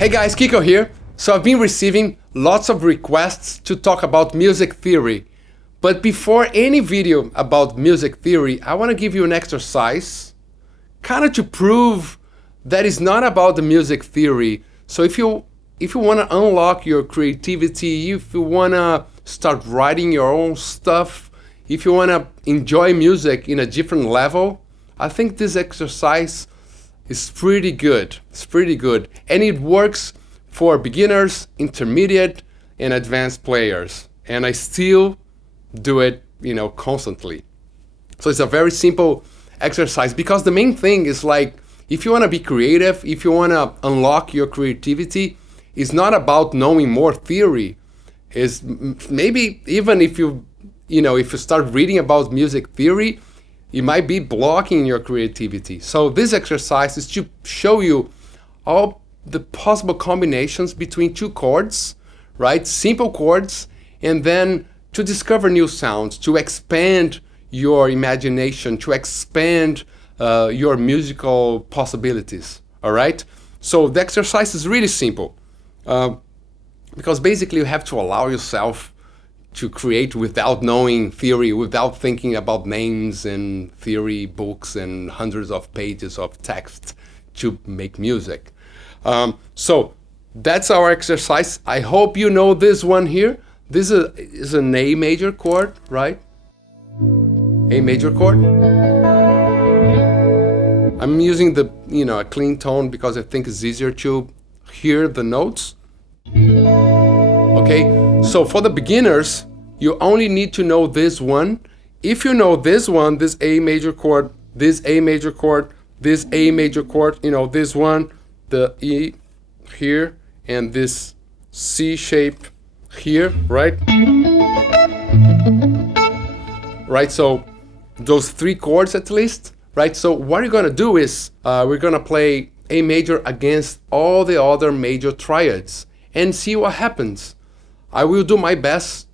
Hey guys, Kiko here. So I've been receiving lots of requests to talk about music theory. But before any video about music theory, I want to give you an exercise kind of to prove that it's not about the music theory. So if you want to unlock your creativity, if you want to start writing your own stuff, if you want to enjoy music in a different level, I think this exercise is pretty good. It's pretty good. And it works for beginners, intermediate, and advanced players. And I still do it, constantly. So it's a very simple exercise because the main thing is like, if you want to be creative, if you want to unlock your creativity, it's not about knowing more theory. Is maybe even if you start reading about music theory, it might be blocking your creativity. So this exercise is to show you all the possible combinations between two chords, right? Simple chords, and then to discover new sounds, to expand your imagination, to expand your musical possibilities, all right? So the exercise is really simple because basically you have to allow yourself to create without knowing theory, without thinking about names and theory books and hundreds of pages of text to make music. So that's our exercise. I hope you know this one here. This is an A major chord, right? A major chord. I'm using a clean tone because I think it's easier to hear the notes. Okay, so for the beginners, you only need to know this one. If you know this one, this A major chord, this A major chord, this A major chord, this one, the E here, and this C shape here, right? Right, so those three chords at least, right? So what you're gonna do is we're gonna play A major against all the other major triads and see what happens. I will do my best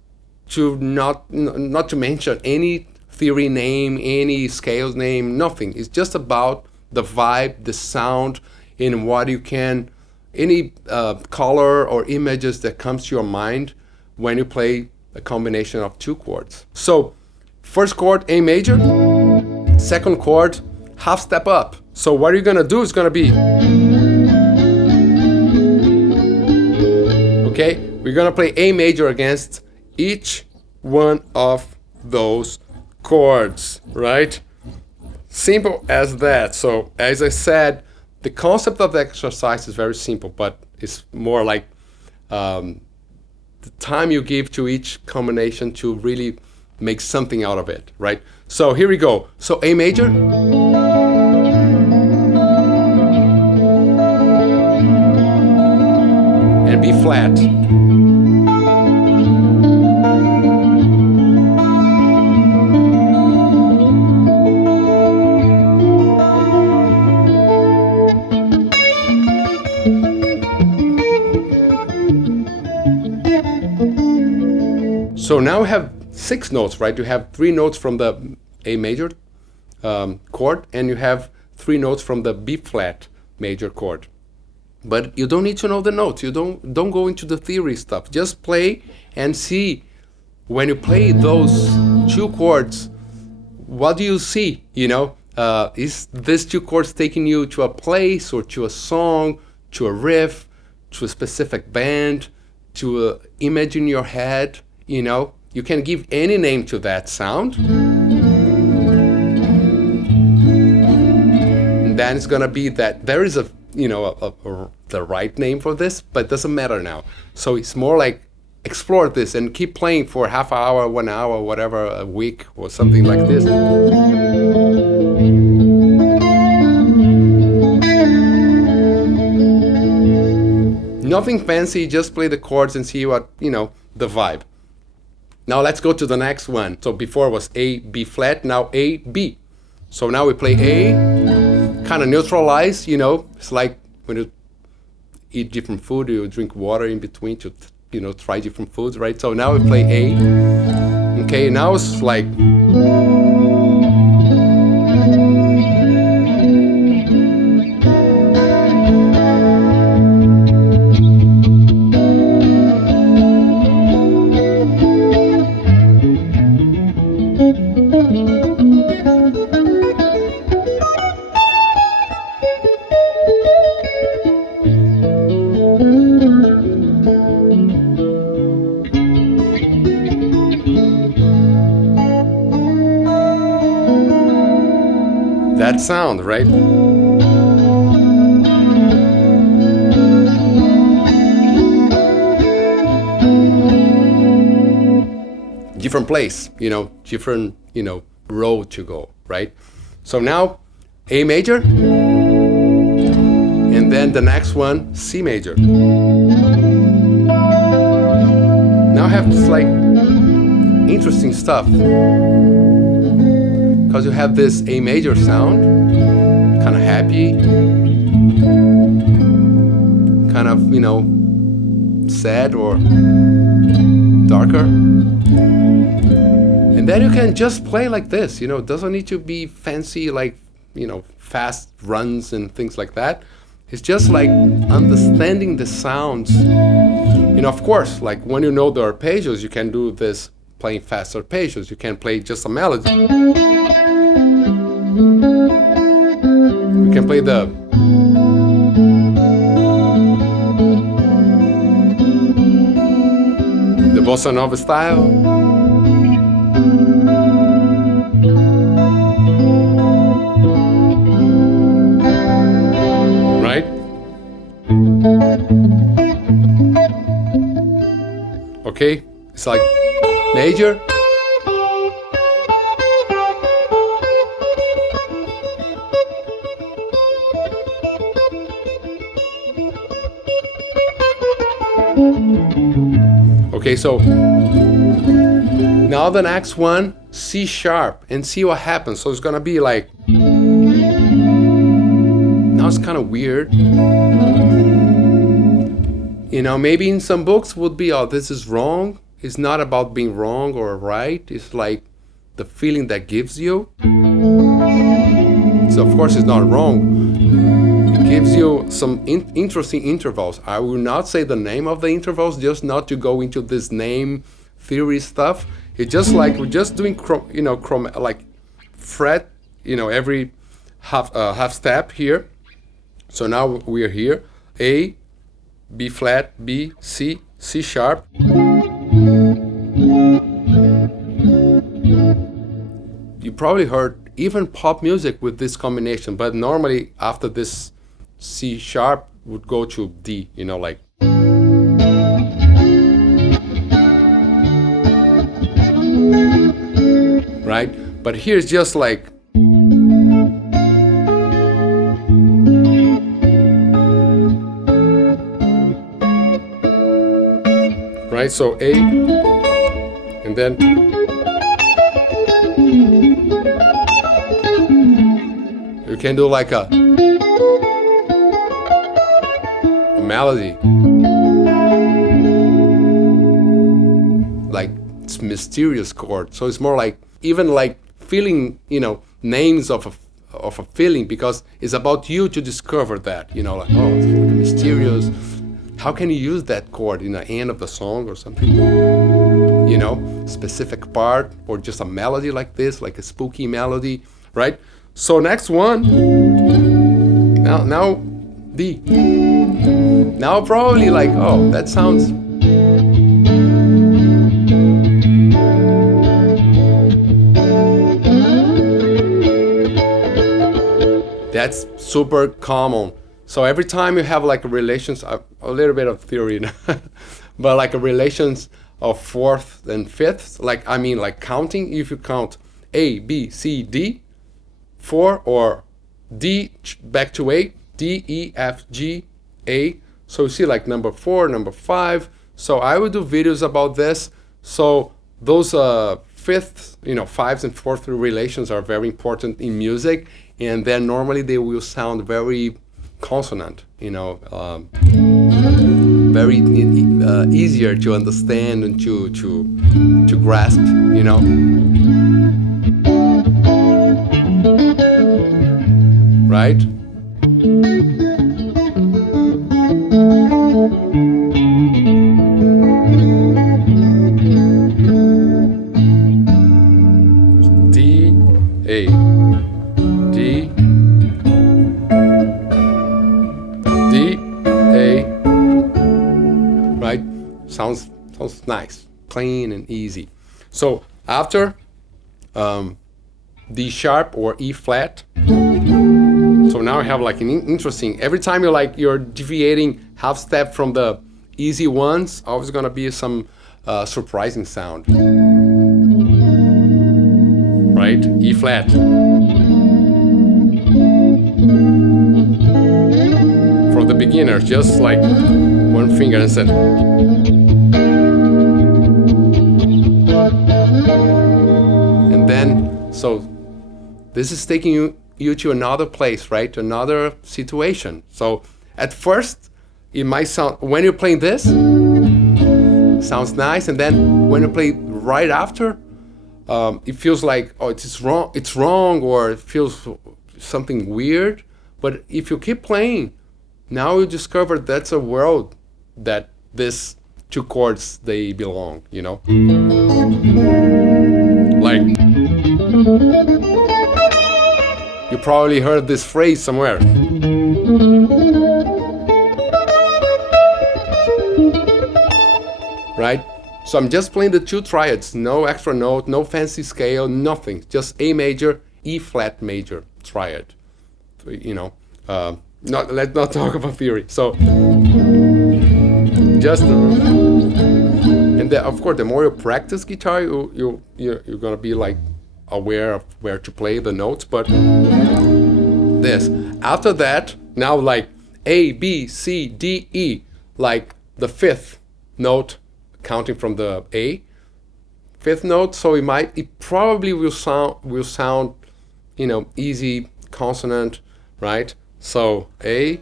to not to mention any theory name, any scales name, nothing. It's just about the vibe, the sound, and what you can, any color or images that comes to your mind when you play a combination of two chords. So first chord, A major, second chord, half step up. So what you're gonna do is gonna be, okay, we're gonna play A major against each one of those chords, right? Simple as that. So as I said, the concept of the exercise is very simple, but it's more like the time you give to each combination to really make something out of it, right? So here we go. So A major, and B flat. So now we have 6 notes, right? You have 3 notes from the A major chord, and you have 3 notes from the B flat major chord. But you don't need to know the notes. You don't go into the theory stuff. Just play and see when you play those 2 chords, what do you see? Is these 2 chords taking you to a place or to a song, to a riff, to a specific band, to an image in your head? You can give any name to that sound. And then it's gonna be that there is the right name for this, but it doesn't matter now. So it's more like explore this and keep playing for half an hour, 1 hour, whatever, a week or something like this. Nothing fancy, just play the chords and see what, the vibe. Now let's go to the next one. So before it was A, B flat, now A, B. So now we play A, kind of neutralize, it's like when you eat different food, you drink water in between to, try different foods, right? So now we play A. Okay, now it's like, that sound, right? Different place, different, road to go, right? So now A major, and then the next one, C major. Now I have this like interesting stuff, because you have this A major sound, kind of happy, kind of, sad or darker. And then you can just play like this, it doesn't need to be fancy, like, fast runs and things like that. It's just like understanding the sounds. Of course, like when you know the arpeggios, you can do this playing fast arpeggios. You can play just a melody. You can play the bossa nova style. Right? Okay, it's like major, okay, so now the next one, C sharp, and see what happens. So it's gonna be like, now it's kind of weird. Maybe in some books would be, oh, this is wrong. It's not about being wrong or right. It's like the feeling that gives you. So of course it's not wrong. It gives you some interesting intervals. I will not say the name of the intervals, just not to go into this name theory stuff. It's just like we're just doing like fret, every half step here. So now we are here, A, B flat, B, C, C sharp. You probably heard even pop music with this combination, but normally after this C sharp would go to D, like. Right? But here's just like. Right, so A, and then you can do like a melody, like it's mysterious chord. So it's more like even like feeling, names of a feeling, because it's about you to discover that, like, oh, it's like a mysterious. How can you use that chord in the end of the song or something? Specific part, or just a melody like this, like a spooky melody, right? So next one, now D. Now probably like, oh, that sounds. That's super common. So every time you have like relations, a little bit of theory, but like a relations of fourth and fifth, like counting, if you count A, B, C, D, 4, or D back to A, D, E, F, G, A. So you see like number 4, number 5. So I will do videos about this. So those fifth, fives and fourth relations are very important in music, and then normally they will sound very consonant, very easier to understand and to grasp, right? D, A, D, D, A, right? Sounds nice, clean and easy. So after D sharp or E flat. So now I have like an interesting, every time you're deviating half step from the easy ones, always gonna be some surprising sound. Right? E flat. For the beginners, just like one finger instead. And then, so this is taking you to another place, right? To another situation. So at first, it might sound, when you're playing this, sounds nice, and then when you play right after, it feels like, oh, it's wrong, or it feels something weird. But if you keep playing, now you discover that's a world that these two chords, they belong, you know? Like, you probably heard this phrase somewhere. Right? So I'm just playing the two triads, no extra note, no fancy scale, nothing. Just A major, E flat major triad. You know, let's not talk about theory. So just, and then, of course, the more you practice guitar, you're gonna be like aware of where to play the notes. But this, after that, now like A, B, C, D, E, like the fifth note, counting from the A, fifth note. So it probably will sound, you know, easy consonant, right? So A,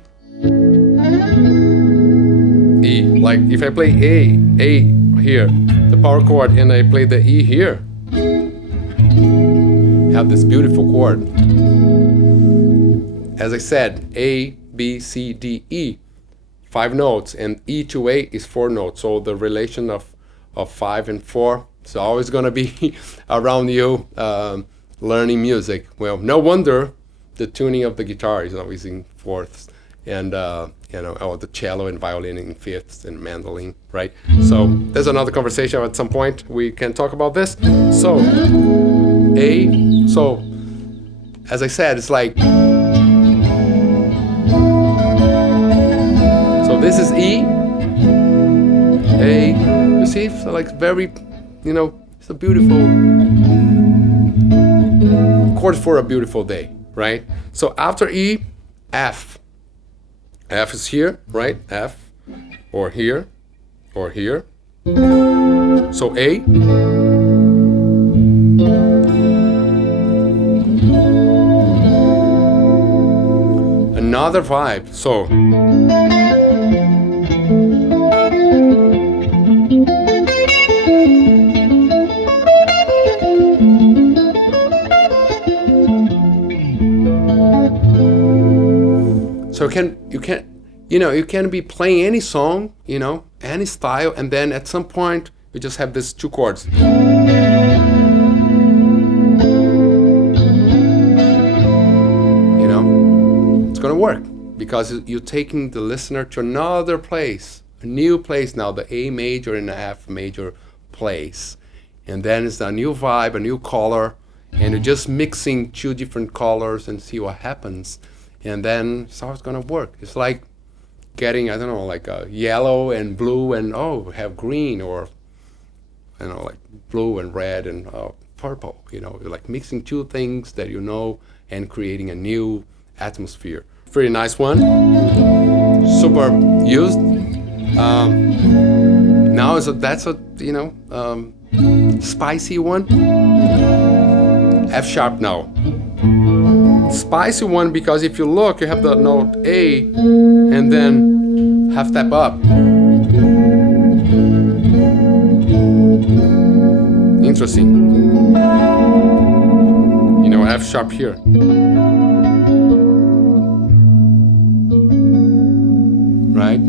E. Like if I play A here, the power chord, and I play the E here, have this beautiful chord. As I said, A, B, C, D, E, 5 notes, and E to A is 4 notes. So the relation of 5 and 4 is always gonna be around you learning music. Well, no wonder the tuning of the guitar is always in fourths, and you know, or the cello and violin in fifths, and mandolin, right? So there's another conversation at some point we can talk about this. So A, so as I said, it's like, so this is E, A, you see, so like very, you know, it's a beautiful chord for a beautiful day, right? So after E, F. F is here, right? F, or here, or here. So A. Another vibe, so. So you can be playing any song, you know, any style, and then at some point you just have these 2 chords. You know, it's gonna work because you're taking the listener to another place, a new place now, the A major and the F major place, and then it's a new vibe, a new color, and you're just mixing 2 different colors and see what happens. And then it's how it's gonna work. It's like getting, I don't know, like a yellow and blue and have green, or you know, like blue and red and purple. You know, you're like mixing 2 things that you know and creating a new atmosphere. Pretty nice one. Super used. Now that's a you know spicy one. F sharp now. Spicy one because if you look, you have the note A and then half step up. Interesting. You know, F sharp here. Right?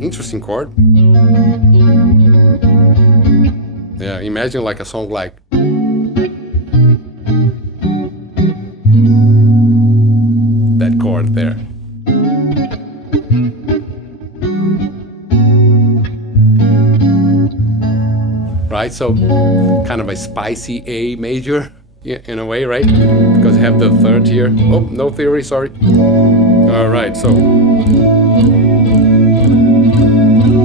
Interesting chord. Yeah, imagine like a song like that chord there. Right, so kind of a spicy A major, yeah, in a way, right? Because I have the third here. Oh, no theory, sorry. All right, so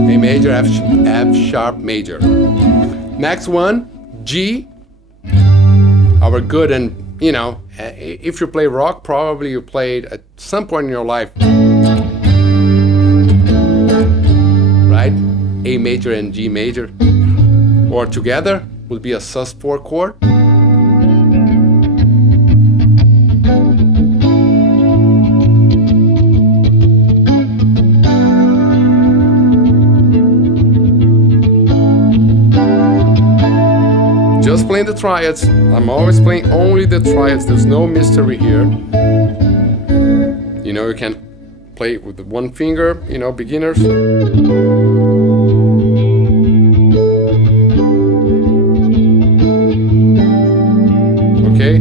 A major, F sharp major. Next one, G. Our good, and you know, if you play rock, probably you played at some point in your life, right? A major and G major, or together would be a sus4 chord. Just playing the triads. I'm always playing only the triads. There's no mystery here. You know, you can play with the one finger, you know, beginners. Okay.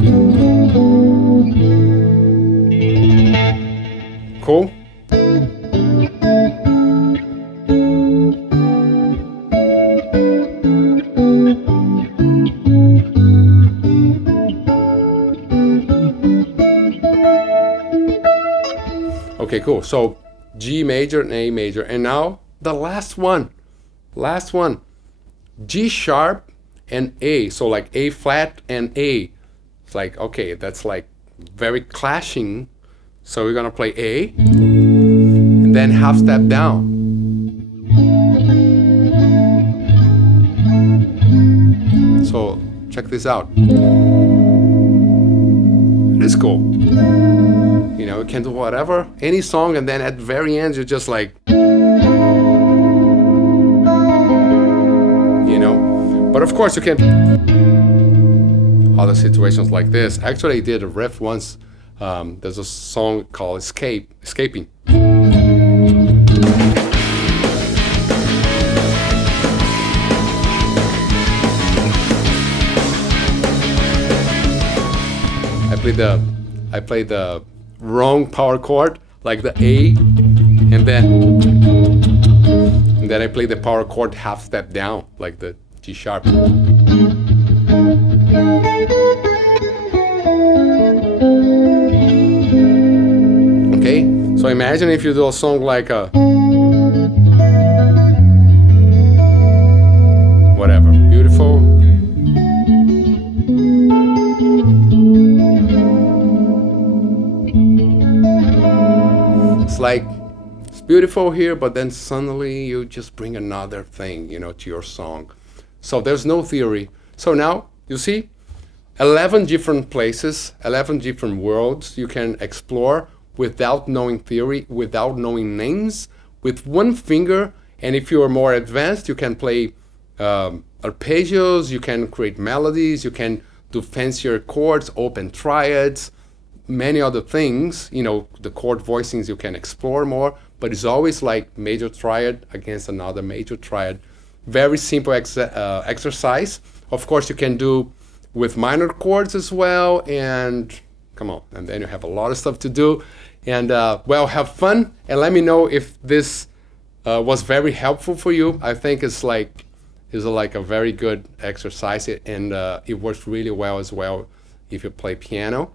Cool. Okay, cool. So G major and A major. And now the last one. Last one. G sharp and A. So like A flat and A. It's like, okay, that's like very clashing. So we're gonna play A and then half step down. So check this out. It is cool. You know, you can do whatever, any song, and then at the very end, you're just like, you know. But of course, you can other situations like this. Actually, I did a riff once. There's a song called Escaping. I played the wrong power chord, like the A, and then I played the power chord half step down, like the G sharp. Okay, so imagine if you do a song like a whatever, beautiful. It's like, it's beautiful here, but then suddenly you just bring another thing, you know, to your song. So there's no theory. So now, you see, 11 different places, 11 different worlds you can explore without knowing theory, without knowing names, with one finger. And if you are more advanced, you can play arpeggios, you can create melodies, you can do fancier chords, open triads, many other things. You know, the chord voicings you can explore more, but it's always like major triad against another major triad. Very simple exercise. Of course, you can do with minor chords as well, and come on, and then you have a lot of stuff to do. And well, have fun, and let me know if this was very helpful for you. I think it's like a very good exercise, and it works really well as well if you play piano.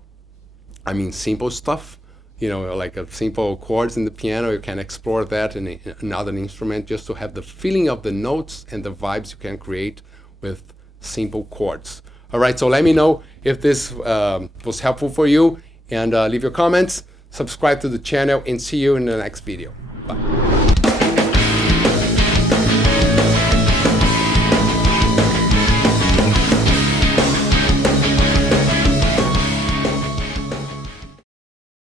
I mean, simple stuff, you know, like a simple chords in the piano. You can explore that in another instrument just to have the feeling of the notes and the vibes you can create with simple chords. All right, so let me know if this was helpful for you, and leave your comments, subscribe to the channel, and see you in the next video. Bye.